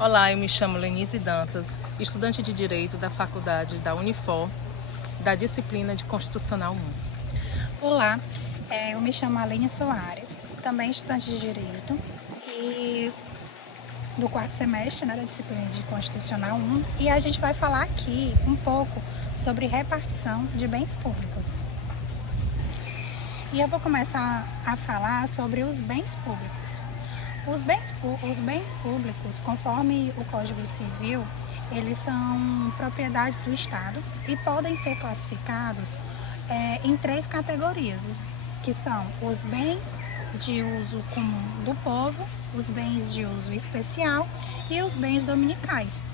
Olá, eu me chamo Lenise Dantas, estudante de Direito da Faculdade da Unifor, da disciplina de Constitucional 1. Olá, eu me chamo Aline Soares, também estudante de Direito e do quarto semestre, da disciplina de Constitucional 1, e a gente vai falar aqui um pouco sobre repartição de bens públicos. E eu vou começar a falar sobre os bens públicos. Os bens públicos, conforme o Código Civil, eles são propriedades do Estado e podem ser classificados em 3 categorias, que são os bens de uso comum do povo, os bens de uso especial e os bens dominicais.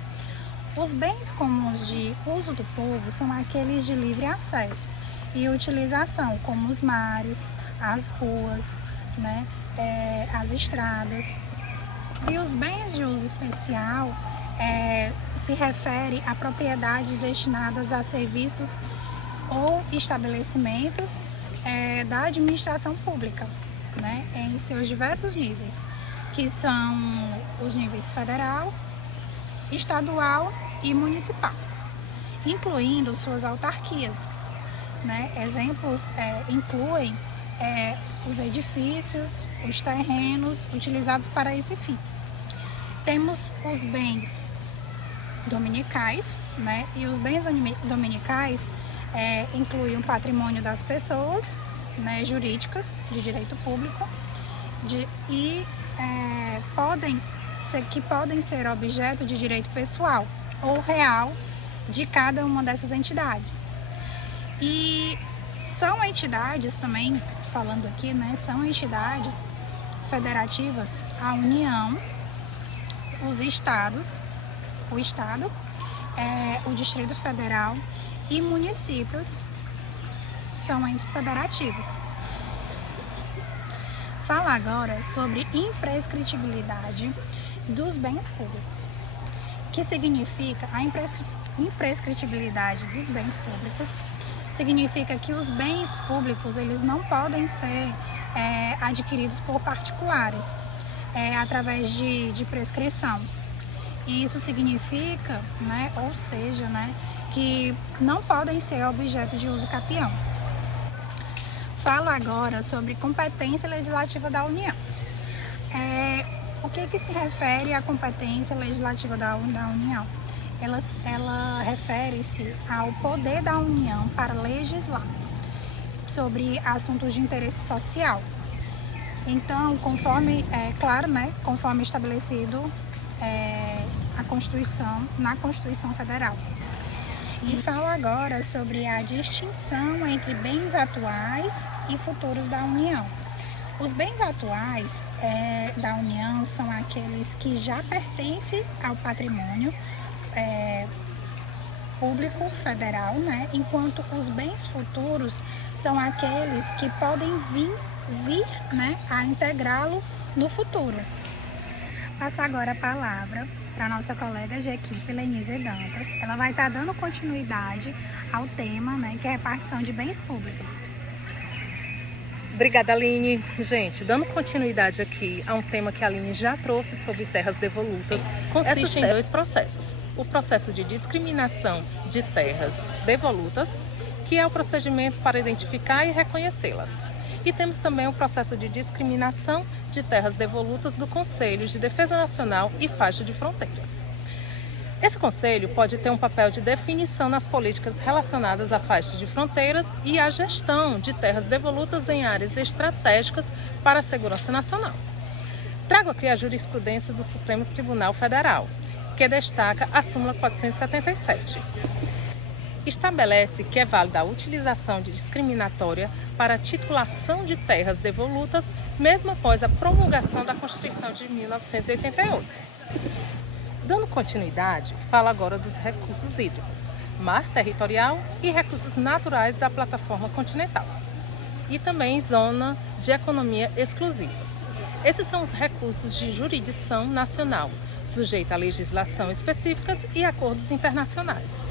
Os bens comuns de uso do povo são aqueles de livre acesso e utilização, como os mares, as ruas, as estradas. E os bens de uso especial se refere a propriedades destinadas a serviços ou estabelecimentos da administração pública, em seus diversos níveis, que são os níveis federal, estadual e municipal, incluindo suas autarquias. Exemplos incluem os edifícios, os terrenos utilizados para esse fim. Temos os bens dominicais, e os bens dominicais incluem o patrimônio das pessoas jurídicas de direito público que podem ser objeto de direito pessoal ou real de cada uma dessas entidades. E são entidades também, falando aqui, são entidades federativas, a União, os estados, o Estado, o Distrito Federal e municípios são entes federativos. Fala agora sobre imprescritibilidade dos bens públicos, que significa a imprescritibilidade dos bens públicos. Significa que os bens públicos eles não podem ser adquiridos por particulares através de prescrição. E isso significa, que não podem ser objeto de uso capião. Fala agora sobre competência legislativa da União. O que se refere à competência legislativa da União? Ela refere-se ao poder da União para legislar sobre assuntos de interesse social. Então, conforme estabelecido na Constituição Federal. E falo agora sobre a distinção entre bens atuais e futuros da União. Os bens atuais da União são aqueles que já pertencem ao patrimônio público federal, enquanto os bens futuros são aqueles que podem vir a integrá-lo no futuro. Passo agora a palavra para a nossa colega de equipe, Lenise Dantas. Ela vai estar dando continuidade ao tema, que é a repartição de bens públicos. Obrigada, Aline. Gente, dando continuidade aqui a um tema que a Aline já trouxe sobre terras devolutas, consiste em 2 processos. O processo de discriminação de terras devolutas, que é o procedimento para identificar e reconhecê-las. E temos também o processo de discriminação de terras devolutas do Conselho de Defesa Nacional e Faixa de Fronteiras. Esse conselho pode ter um papel de definição nas políticas relacionadas à faixa de fronteiras e à gestão de terras devolutas em áreas estratégicas para a segurança nacional. Trago aqui a jurisprudência do Supremo Tribunal Federal, que destaca a súmula 477. Estabelece que é válida a utilização de discriminatória para a titulação de terras devolutas, mesmo após a promulgação da Constituição de 1988. Dando continuidade, falo agora dos recursos hídricos, mar territorial e recursos naturais da plataforma continental. E também zona de economia exclusivas. Esses são os recursos de jurisdição nacional, sujeitos a legislação específicas e acordos internacionais.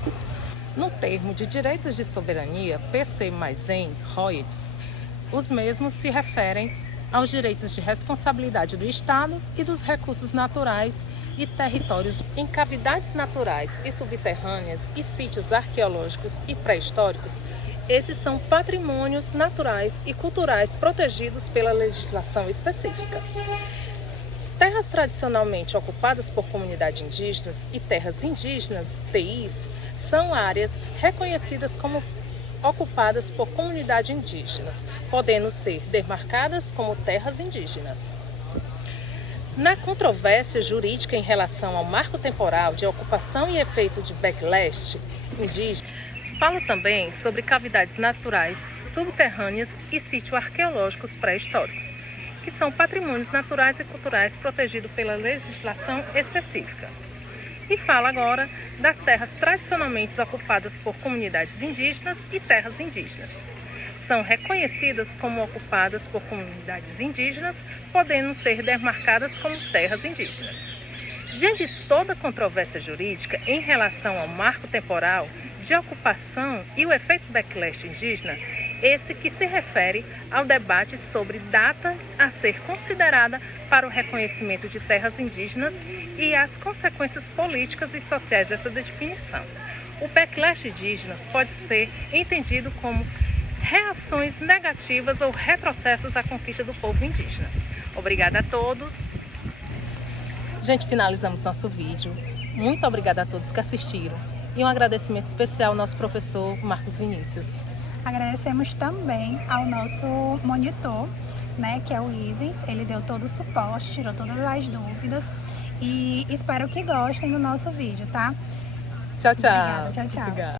No termo de direitos de soberania, PC+N, ROIDs, os mesmos se referem aos direitos de responsabilidade do Estado e dos recursos naturais e territórios em cavidades naturais e subterrâneas e sítios arqueológicos e pré-históricos. Esses são patrimônios naturais e culturais protegidos pela legislação específica. Terras tradicionalmente ocupadas por comunidades indígenas e terras indígenas, TIs, são áreas reconhecidas como ocupadas por comunidades indígenas, podendo ser demarcadas como terras indígenas. Na controvérsia jurídica em relação ao marco temporal de ocupação e efeito de backlash indígena, falo também sobre cavidades naturais subterrâneas e sítios arqueológicos pré-históricos, que são patrimônios naturais e culturais protegidos pela legislação específica. E falo agora das terras tradicionalmente ocupadas por comunidades indígenas e terras indígenas. São reconhecidas como ocupadas por comunidades indígenas, podendo ser demarcadas como terras indígenas. Diante de toda a controvérsia jurídica em relação ao marco temporal de ocupação e o efeito backlash indígena, esse que se refere ao debate sobre data a ser considerada para o reconhecimento de terras indígenas e as consequências políticas e sociais dessa definição. O backlash indígena pode ser entendido como reações negativas ou retrocessos à conquista do povo indígena. Obrigada a todos. Gente, finalizamos nosso vídeo. Muito obrigada a todos que assistiram. E um agradecimento especial ao nosso professor Marcos Vinícius. Agradecemos também ao nosso monitor, né, que é o Ivens. Ele deu todo o suporte, tirou todas as dúvidas e espero que gostem do nosso vídeo, tá? Tchau, tchau. Obrigada, tchau, tchau. Obrigada.